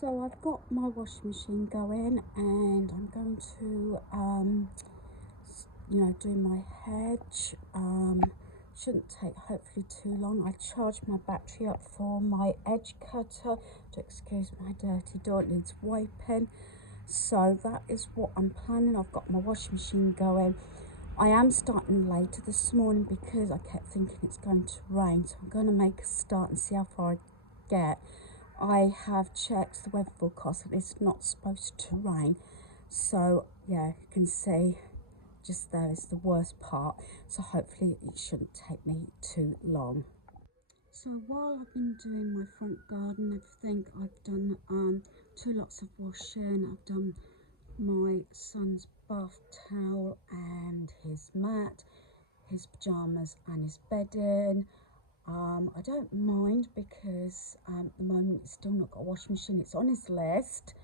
So I've got my washing machine going and I'm going to do my hedge. Shouldn't take hopefully too long. I charged my battery up for my edge cutter. To excuse my dirty door, it needs wiping. So that is what I'm planning. I've got my washing machine going. I am starting later this morning because I kept thinking it's going to rain, so I'm going to make a start and see how far I get. I have checked the weather forecast and it's not supposed to rain, so yeah, you can see just there is the worst part, so hopefully it shouldn't take me too long. So while I've been doing my front garden, everything, I've done 2 lots of washing. I've done my son's bath towel and his mat, his pyjamas and his bedding. I don't mind because at the moment it's still not got a washing machine. It's on his list.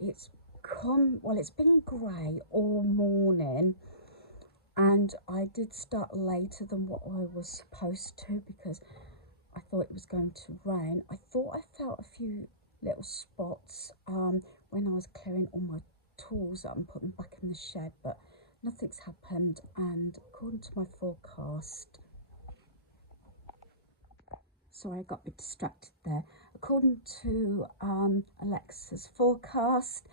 It's been grey all morning, and I did start later than what I was supposed to because I thought it was going to rain. I thought I felt a few little spots when I was clearing all my tools up and putting them back in the shed, but nothing's happened, and according to my forecast, sorry, I got a bit distracted there. According to Alexa's forecast,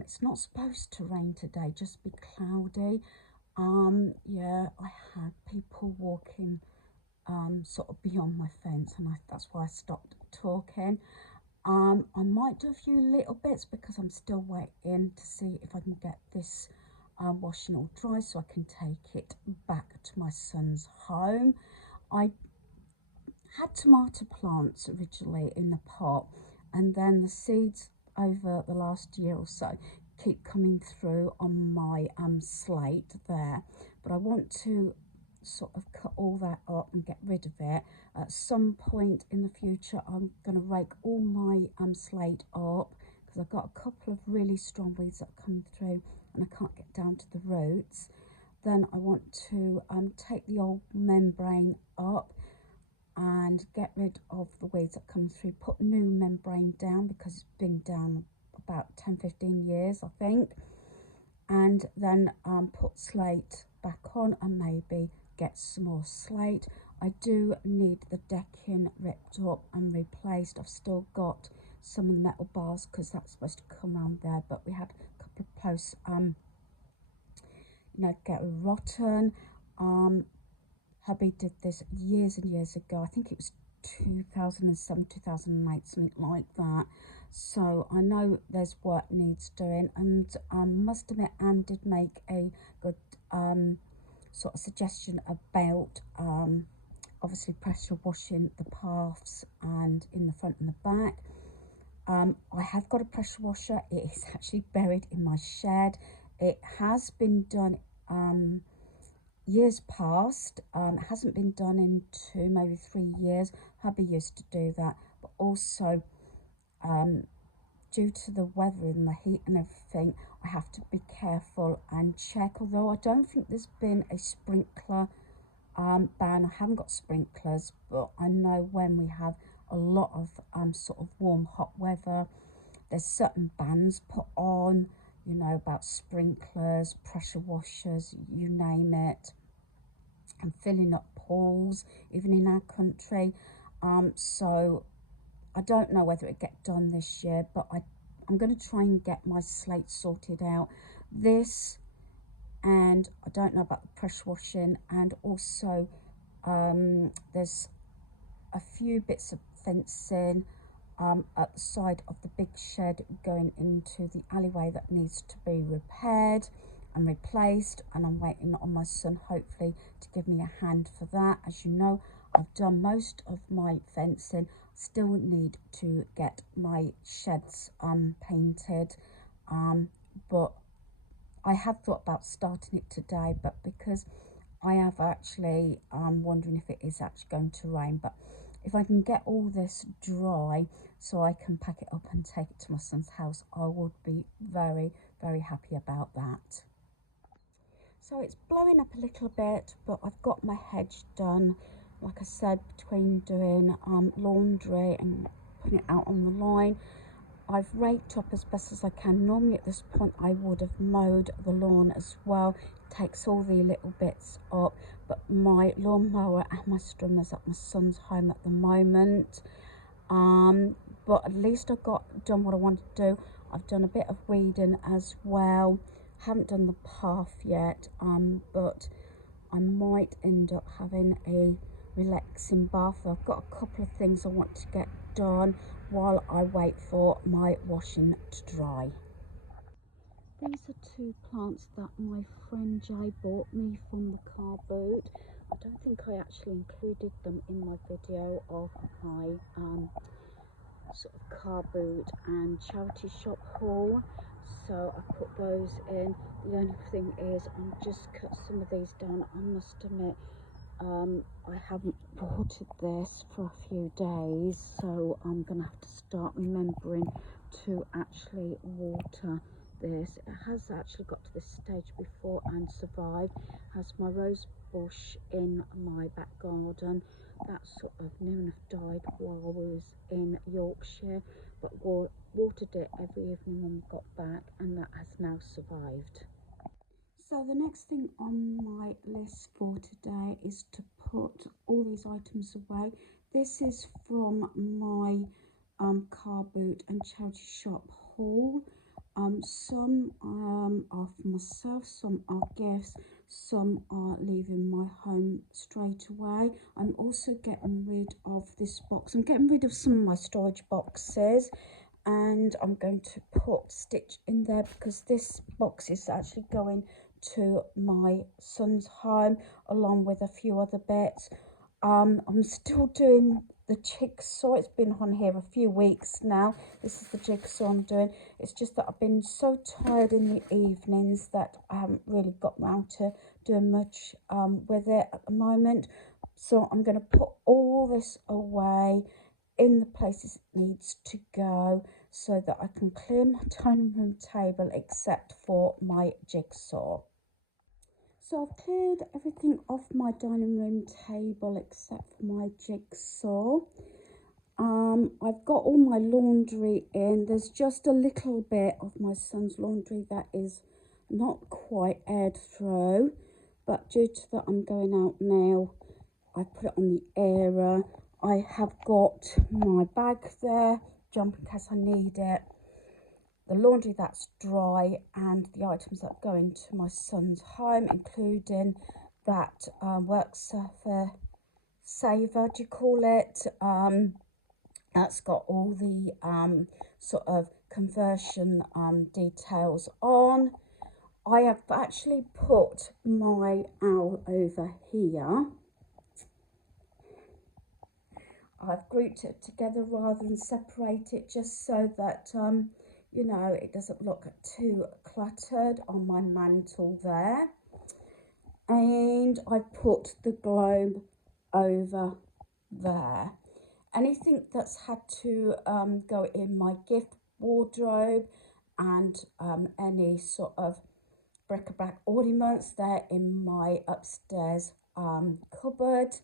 it's not supposed to rain today, just be cloudy. Yeah, I had people walking sort of beyond my fence, and that's why I stopped talking. I might do a few little bits because I'm still waiting to see if I can get this washing all dry so I can take it back to my son's home. I had tomato plants originally in the pot, and then the seeds over the last year or so keep coming through on my slate there, but I want to sort of cut all that up and get rid of it. At some point in the future I'm going to rake all my slate up because I've got a couple of really strong weeds that are coming through and I can't get down to the roots. Then I want to take the old membrane up and get rid of the weeds that come through, put new membrane down because it's been down about 10-15 years I think, and then put slate back on and maybe get some more slate. I do need the decking ripped up and replaced. I've still got some of the metal bars because that's supposed to come around there, but we had a couple of posts get rotten. Hubby did this years and years ago. I think it was 2007, 2008, something like that. So I know there's work needs doing, and must admit Anne did make a good sort of suggestion about obviously pressure washing the paths and in the front and the back. I have got a pressure washer. It is actually buried in my shed. It has been done years past. It hasn't been done in 2, maybe 3 years. Hubby used to do that, but also due to the weather and the heat and everything, I have to be careful and check. Although I don't think there's been a sprinkler ban. I haven't got sprinklers, but I know when we have a lot of sort of warm, hot weather, there's certain bans put on, about sprinklers, pressure washers, you name it, and filling up pools, even in our country. So I don't know whether it get done this year, but I'm going to try and get my slate sorted out. This, and I don't know about the pressure washing, and also there's a few bits of fencing at the side of the big shed going into the alleyway that needs to be repaired and replaced, and I'm waiting on my son hopefully to give me a hand for that. As you know, I've done most of my fencing. Still need to get my sheds painted, but I have thought about starting it today, but because I have actually wondering if it is actually going to rain, but if I can get all this dry so I can pack it up and take it to my son's house, I would be very, very happy about that. So it's blowing up a little bit, but I've got my hedge done. Like I said, between doing laundry and putting it out on the line, I've raked up as best as I can. Normally at this point I would have mowed the lawn as well. It takes all the little bits up, but my lawnmower and my strimmer's at my son's home at the moment. But at least I got done what I wanted to do. I've done a bit of weeding as well. Haven't done the path yet, but I might end up having a relaxing bath. I've got a couple of things I want to get done while I wait for my washing to dry. These are two plants that my friend Jay bought me from the car boot. I don't think I actually included them in my video of my sort of car boot and charity shop haul, so I put those in. The only thing is I'm just cut some of these down. I must admit, I haven't watered this for a few days, so I'm gonna have to start remembering to actually water this. It has actually got to this stage before and survived. It has my rose bush in my back garden that sort of near enough died while I was in Yorkshire, but watered it every evening when we got back, and that has now survived. So the next thing on my list for today is to put all these items away. This is from my car boot and charity shop haul. Some are for myself, some are gifts, some are leaving my home straight away. I'm also getting rid of this box. I'm getting rid of some of my storage boxes, and I'm going to put Stitch in there because this box is actually going to my son's home along with a few other bits. I'm still doing the jigsaw. It's been on here a few weeks now. This is the jigsaw I'm doing. It's just that I've been so tired in the evenings that I haven't really got round to doing much with it at the moment. So I'm going to put all this away in the places it needs to go so that I can clear my dining room table except for my jigsaw. So I've cleared everything off my dining room table except for my jigsaw. I've got all my laundry in. There's just a little bit of my son's laundry that is not quite aired through, but due to that I'm going out now, I put it on the airer. I have got my bag there, jump in case I need it, the laundry that's dry, and the items that go into my son's home, including that work surfer saver, do you call it? That's got all the sort of conversion details on. I have actually put my owl over here. I've grouped it together rather than separate it, just so that you know, it doesn't look too cluttered on my mantle there. And I put the globe over there. Anything that's had to go in my gift wardrobe, and any sort of bric-a-brac ornaments, they're in my upstairs cupboard.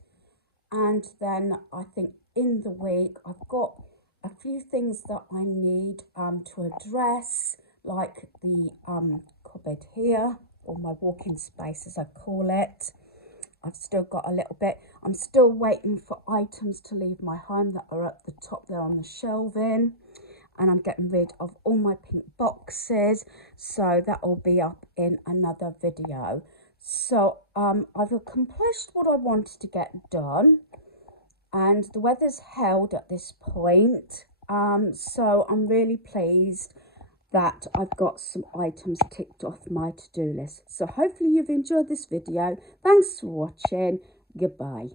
And then I think in the week I've got a few things that I need to address, like the cupboard here, or my walking space as I call it. I've still got a little bit. I'm still waiting for items to leave my home that are at the top there on the shelving, and I'm getting rid of all my pink boxes, so that will be up in another video. So I've accomplished what I wanted to get done, and the weather's held at this point, so I'm really pleased that I've got some items ticked off my to-do list. So hopefully you've enjoyed this video. Thanks for watching. Goodbye.